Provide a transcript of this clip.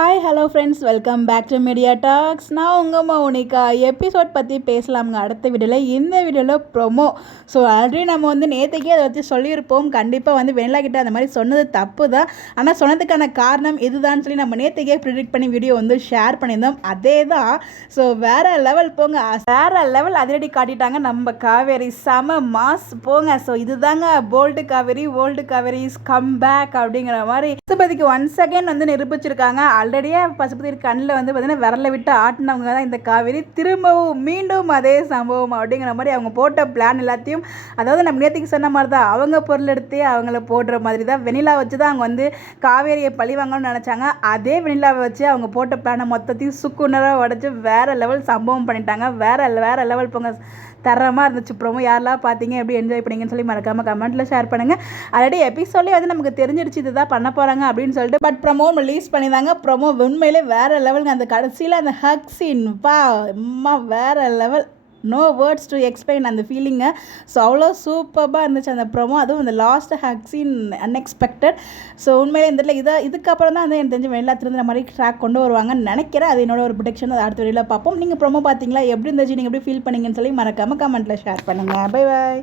Hi hello friends, welcome back to media talks. நான் உங்கள் Mounika. Episode பற்றி பேசலாமுங்க அடுத்த வீடியோவில். இந்த வீடியோவில் ப்ரொமோ. ஸோ ஆல்ரெடி நம்ம நேற்றுக்கே அதை வச்சு சொல்லியிருப்போம். கண்டிப்பாக வெண்ணிலா கிட்ட அந்த மாதிரி சொன்னது தப்பு தான். ஆனால் சொன்னதுக்கான காரணம் இதுதான் சொல்லி நம்ம நேற்றுக்கே ப்ரிடிக்ட் பண்ணி வீடியோ ஷேர் பண்ணியிருந்தோம். அதே தான். ஸோ வேறு லெவல் போங்க, வேறு லெவல் அதிரடி காட்டிட்டாங்க நம்ம காவேரி. செம மாஸ் போங்க. ஸோ இதுதாங்க bold Kaveri, old Kaveri is come back அப்படிங்கிற மாதிரி பசுபதிக்கு ஒன்ஸ் அகேன் நிரூபிச்சிருக்காங்க. ஆல்ரெடியே பசுபதி கண்ணில் பார்த்தீங்கன்னா விரலை விட்டு ஆட்டினவங்க தான் இந்த காவேரி. திரும்பவும் மீண்டும் அதே சம்பவம் அப்படிங்கிற மாதிரி அவங்க போட்ட பிளான் எல்லாத்தையும், அதாவது நம்ம நேற்றுக்கு சொன்ன மாதிரி தான், அவங்க பொருள் எடுத்து அவங்கள போடுற மாதிரி தான். வெண்ணிலா வச்சு தான் அவங்க காவேரியை பழி வாங்கணும்னு நினச்சாங்க. அதே வெண்ணிலாவை வச்சு அவங்க போட்ட பிளானை மொத்தத்தையும் சுக்குநராக உடச்சி வேறு லெவல் சம்பவம் பண்ணிட்டாங்க. வேறு லெவல் போங்க. தரமாக இருந்துச்சு ப்ரோமோ. யாரெல்லாம் பார்த்தீங்க, எப்படி என்ஜாய் பண்ணீங்கன்னு சொல்லி மறக்காமல் கமெண்ட்டில் ஷேர் பண்ணுங்கள். ஆல்ரெடி எபிசோட்லேயே நமக்கு தெரிஞ்சிருச்சு இதுதான் பண்ண போகிறாங்க அப்படின்னு சொல்லிட்டு. பட் ப்ரோமோ ரிலீஸ் பண்ணியிருந்தாங்க. ப்ரோமோ உண்மையிலே வேறு லெவலுங்க. அந்த கடைசியில் அந்த ஹக் சீன் பா அம்மா வேறு level. No words to explain அந்த ஃபீலிங்கை. ஸோ அவ்வளோ சூப்பராக இருந்துச்சு அந்த ப்ரோமோ. அதுவும் இந்த last hug scene unexpected. So உண்மையிலே இந்த இதுக்கப்புறம் தான் எனக்கு தெரிஞ்சு வெண்ணிலா திருந்த மாதிரி ட்ராக் கொண்டு வருவாங்கன்னு நினைக்கிறேன். அது என்னோட ஒரு ப்ரொடெக்ஷன். அதை அடுத்த வீடியோவில் பார்ப்போம். நீங்கள் ப்ரோமோ பார்த்தீங்களா, எப்படி இருந்துச்சு, நீங்கள் எப்படி ஃபீல் பண்ணீங்கன்னு சொல்லி மறக்காமல் கமெண்ட்டில் ஷேர் பண்ணுங்கள். Bye bye.